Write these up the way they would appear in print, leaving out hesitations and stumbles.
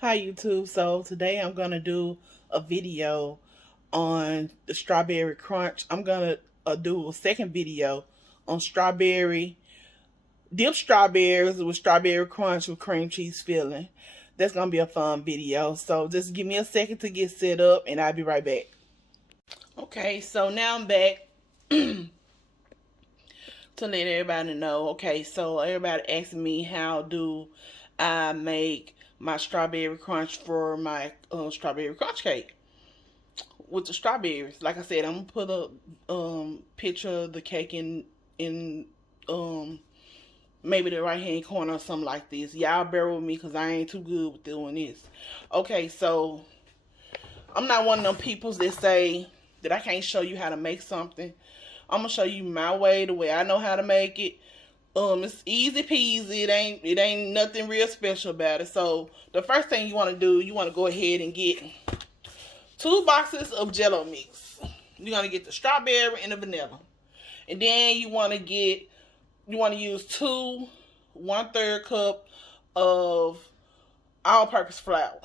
Hi YouTube. So today I'm gonna do a video on the strawberry crunch. I'm gonna do a second video on strawberry dipped strawberries with strawberry crunch with cream cheese filling. That's gonna be a fun video. So just give me a second to get set up and I'll be right back. Okay, so now I'm back to let everybody know. Okay, so everybody asking me how do I make my strawberry crunch for my strawberry crunch cake with the strawberries. Like I said, I'm gonna put a picture of the cake in maybe the right hand corner or something like this. Y'all bear with me because I ain't too good with doing this. Okay, so I'm not one of them peoples that say that I can't show you how to make something. I'm gonna show you my way, the way I know how to make it. It's easy peasy. It ain't nothing real special about it. So the first thing you want to do, you want to go ahead and get 2 boxes of jello mix. You're gonna get the strawberry and the vanilla, and then you want to use 2 1/3 cup of all-purpose flour,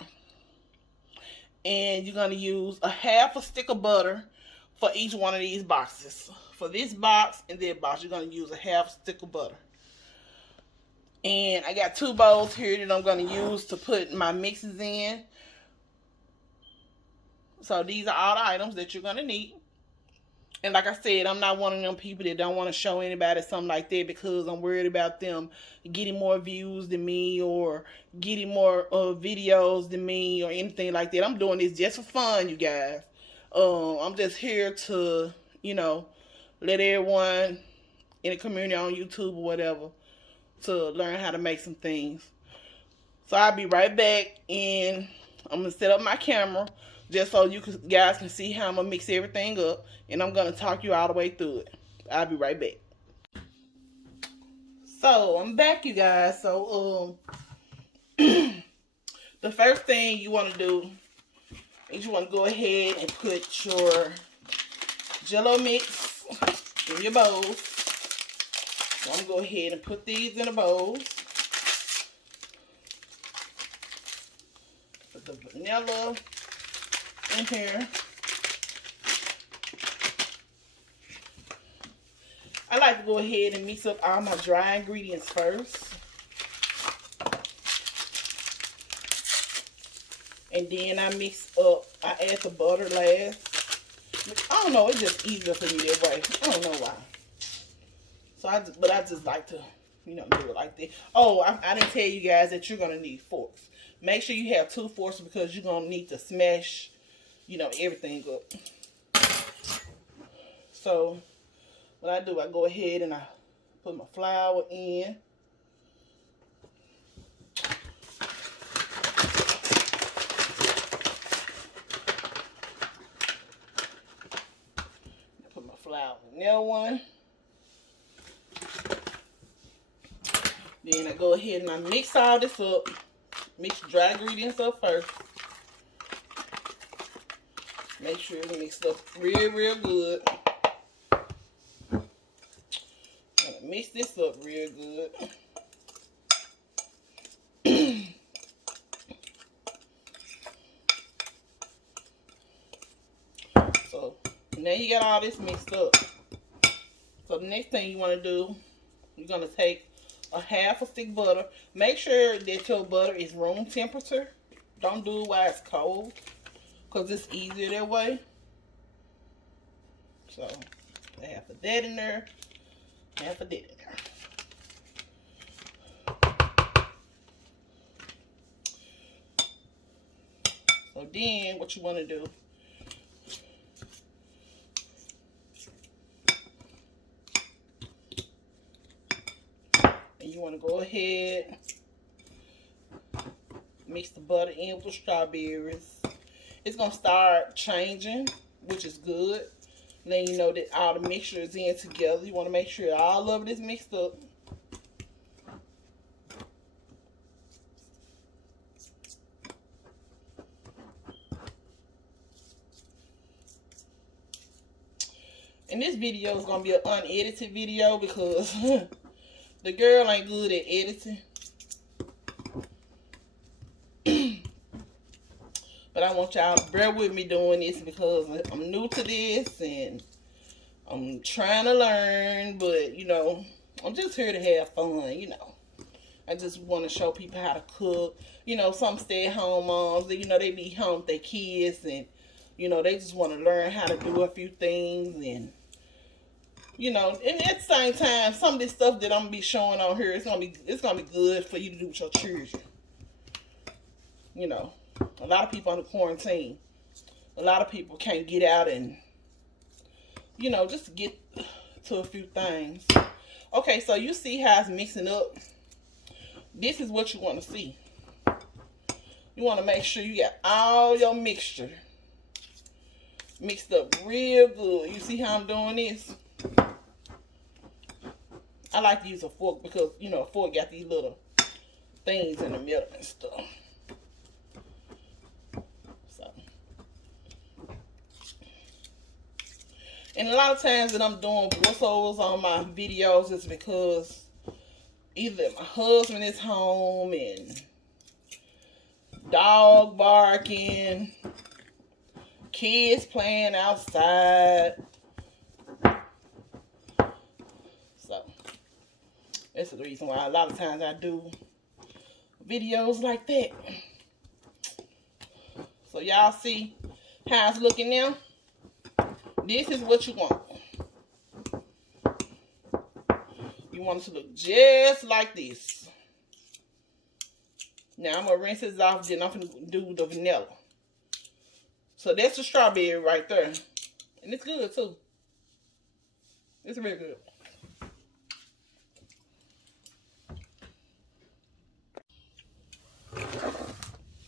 and you're gonna use a half a stick of butter for each one of these boxes. For this box and that box, you're going to use a half stick of butter. And I got 2 bowls here that I'm going to use to put my mixes in. So these are all the items that you're going to need. And like I said, I'm not one of them people that don't want to show anybody something like that because I'm worried about them getting more views than me or getting more videos than me or anything like that. I'm doing this just for fun, you guys. I'm just here to, let everyone in the community on YouTube or whatever to learn how to make some things. So I'll be right back, and I'm going to set up my camera just so you guys can see how I'm going to mix everything up, and I'm going to talk you all the way through it. I'll be right back. So I'm back, you guys. So the first thing you want to do is you want to go ahead and put your jello mix in your bowls. So I'm going to go ahead and put these in the bowls. Put the vanilla in here. I like to go ahead and mix up all my dry ingredients first. And then I add the butter last. I don't know, it's just easier for me that way. I don't know why. So I just like to, do it like that. Oh, I didn't tell you guys that you're going to need forks. Make sure you have 2 forks because you're going to need to smash, everything up. So what I do, I go ahead and I put my flour in. Flour in that one. Then I go ahead and I mix all this up. Mix dry ingredients up first. Make sure it's mixed up real good. I'm gonna mix this up real good. So now you got all this mixed up. So the next thing you want to do, you're going to take a half a stick butter. Make sure that your butter is room temperature. Don't do it while it's cold, because it's easier that way. So half of that in there, half of that in there. So then what you want to do, you want to go ahead, mix the butter in with the strawberries. It's going to start changing, which is good. Then you know that all the mixture is in together. You want to make sure all of it is mixed up. And this video is going to be an unedited video because the girl ain't good at editing. But I want y'all to bear with me doing this because I'm new to this and I'm trying to learn. But, you know, I'm just here to have fun, you know. I just want to show people how to cook. You know, some stay-at-home moms, you know, they be home with their kids and, you know, they just want to learn how to do a few things and, you know, and at the same time, some of this stuff that I'm gonna be showing on here, it's gonna be good for you to do with your children. You know, a lot of people under quarantine, a lot of people can't get out and, you know, just get to a few things. Okay, so you see how it's mixing up. This is what you want to see. You want to make sure you got all your mixture mixed up real good. You see how I'm doing this? I like to use a fork because, you know, a fork got these little things in the middle and stuff. So. And a lot of times that I'm doing voiceovers on my videos is because either my husband is home and dog barking, kids playing outside. So that's the reason why a lot of times I do videos like that. So y'all see how it's looking now? This is what you want. You want it to look just like this. Now I'm going to rinse this off, then I'm going to do the vanilla. So that's the strawberry right there. And it's good too. It's really good.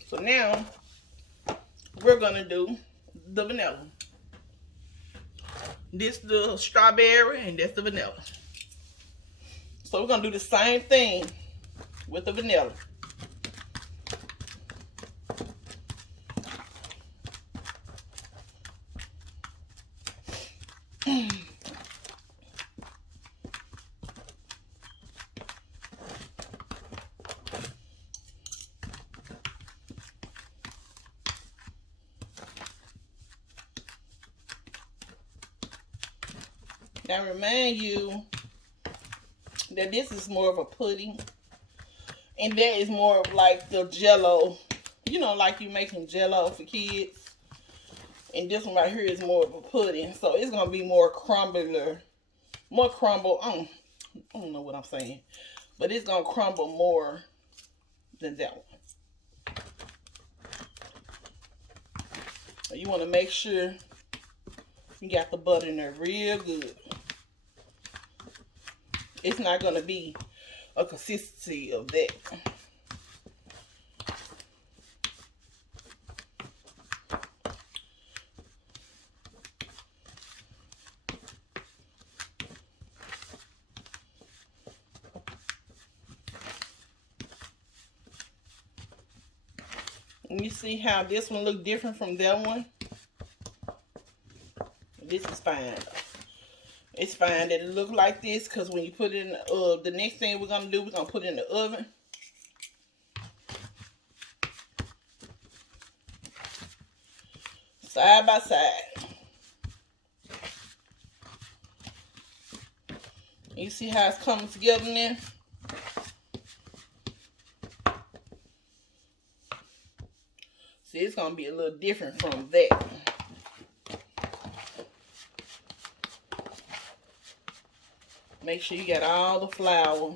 So now we're going to do the vanilla. This the strawberry and that's the vanilla. So we're going to do the same thing with the vanilla. Now remind you that this is more of a pudding and that is more of like the jello, you know, like you making jello for kids. And this one right here is more of a pudding, so it's gonna be more crumblier, more crumble. I don't know what I'm saying, but it's gonna crumble more than that one. You want to make sure you got the butter in there real good. It's not going to be a consistency of that. And you see how this one look different from that one? This is fine. It's fine that it look like this because when you put it in the next thing we're going to do, we're going to put it in the oven. Side by side. You see how it's coming together now? See, it's going to be a little different from that. Make sure you got all the flour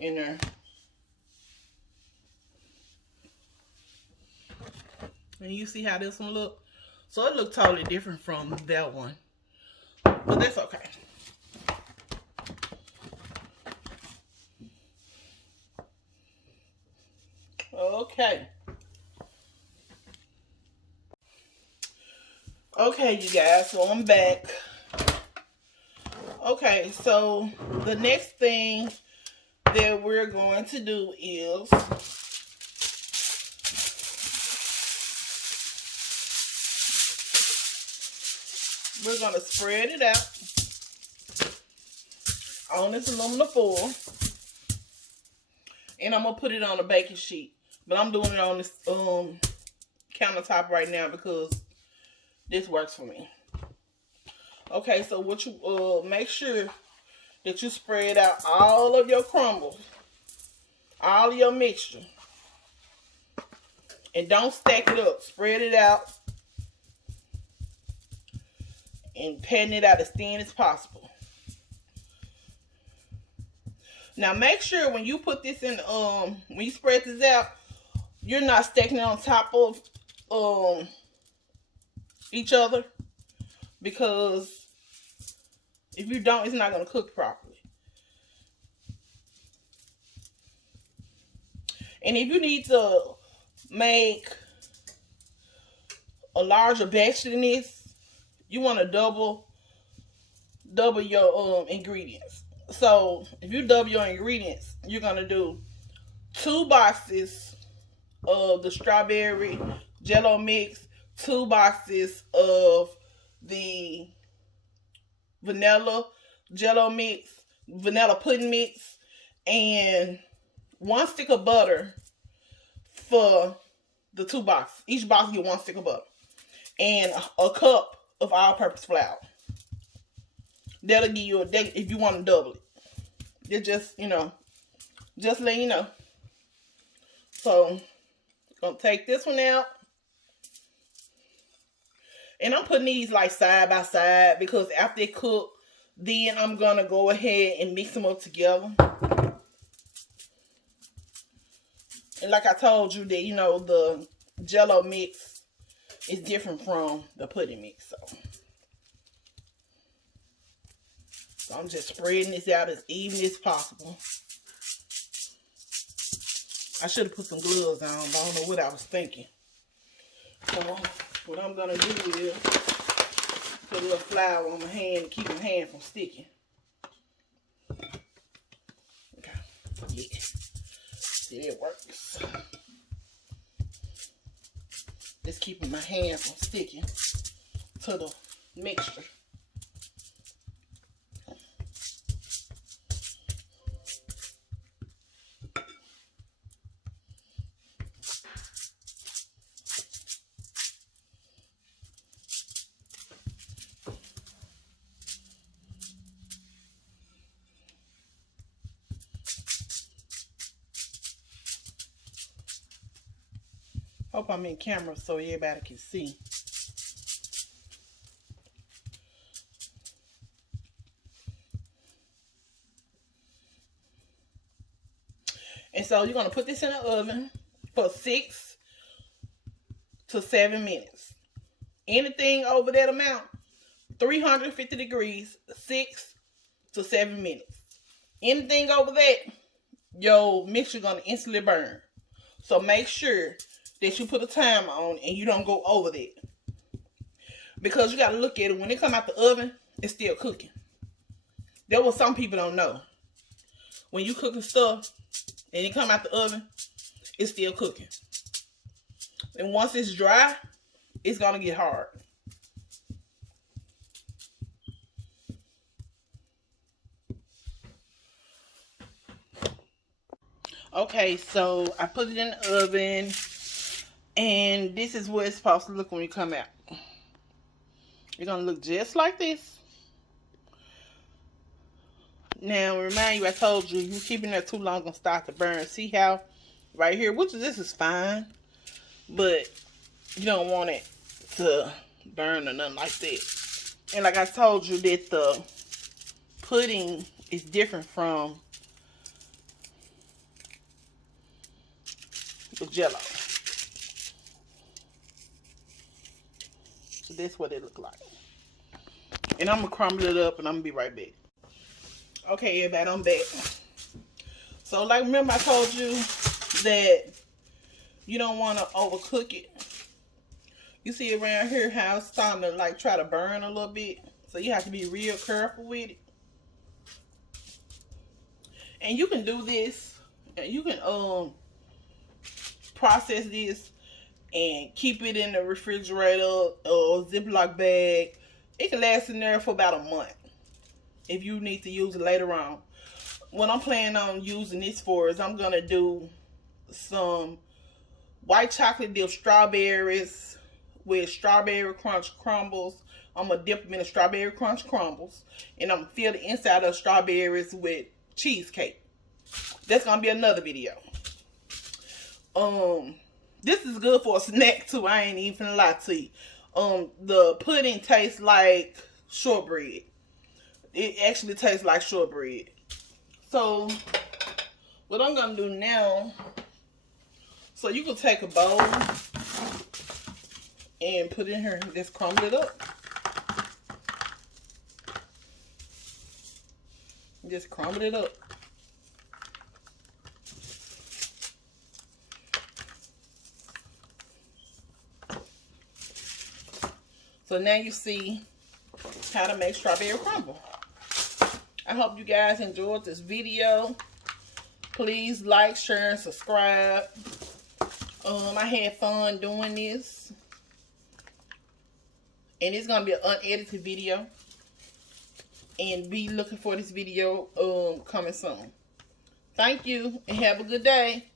in there. And you see how this one look? So it look totally different from that one. But that's okay. Okay. Okay, you guys, so I'm back. Okay, so the next thing that we're going to do is we're going to spread it out on this aluminum foil. And I'm going to put it on a baking sheet. But I'm doing it on this countertop right now because this works for me. Okay, so what you make sure that you spread out all of your crumbles, all of your mixture, and don't stack it up. Spread it out and patting it out as thin as possible. Now make sure when you put this in, when you spread this out, you're not stacking it on top of each other, because if you don't, it's not going to cook properly. And if you need to make a larger batch than this, you want to double your ingredients. So if you double your ingredients, you're going to do 2 boxes of the strawberry jello mix, 2 boxes of the vanilla jello mix, vanilla pudding mix, and 1 stick of butter for the 2 boxes. Each box get 1 stick of butter. And a cup of all-purpose flour. That'll give you if you want to double it. It just, just let you know. So, gonna take this one out. And I'm putting these like side by side because after they cook, then I'm gonna go ahead and mix them up together. And like I told you that, the jello mix is different from the pudding mix. So I'm just spreading this out as even as possible. I should have put some gloves on, but I don't know what I was thinking. So what I'm going to do is put a little flour on my hand to keep my hand from sticking. Okay, yeah. See, it works. Just keeping my hand from sticking to the mixture. Hope I'm in camera so everybody can see. And so you're going to put this in the oven for 6 to 7 minutes. Anything over that amount, 350 degrees, 6 to 7 minutes. Anything over that, your mixture is going to instantly burn. So make sure that you put a timer on and you don't go over that. Because you got to look at it. When it come out the oven, it's still cooking. That's what some people don't know. When you cooking stuff and it come out the oven, it's still cooking. And once it's dry, it's going to get hard. Okay, so I put it in the oven. And this is what it's supposed to look when you come out. It's going to look just like this. Now, remind you, I told you, you keeping that too long, going to start to burn. See how right here, this is fine. But you don't want it to burn or nothing like that. And like I told you, that the pudding is different from the jello. So that's what it look like. And I'm going to crumble it up and I'm going to be right back. Okay, everybody, I'm back. So, like, remember I told you that you don't want to overcook it. You see around here how it's starting to, like, try to burn a little bit. So, you have to be real careful with it. And you can do this. You can, process this and keep it in the refrigerator or Ziploc bag. It can last in there for about a month if you need to use it later on. What I'm planning on using this for is I'm going to do some white chocolate dipped strawberries with strawberry crunch crumbles. I'm going to dip them in the strawberry crunch crumbles. And I'm going to fill the inside of the strawberries with cheesecake. That's going to be another video. This is good for a snack too. I ain't even finna lie to you. The pudding tastes like shortbread. It actually tastes like shortbread. So, what I'm going to do now, so you can take a bowl and put it in here and just crumble it up. Just crumble it up. So now you see how to make strawberry crumble. I hope you guys enjoyed this video. Please like, share, and subscribe. I had fun doing this. And it's going to be an unedited video. And be looking for this video coming soon. Thank you and have a good day.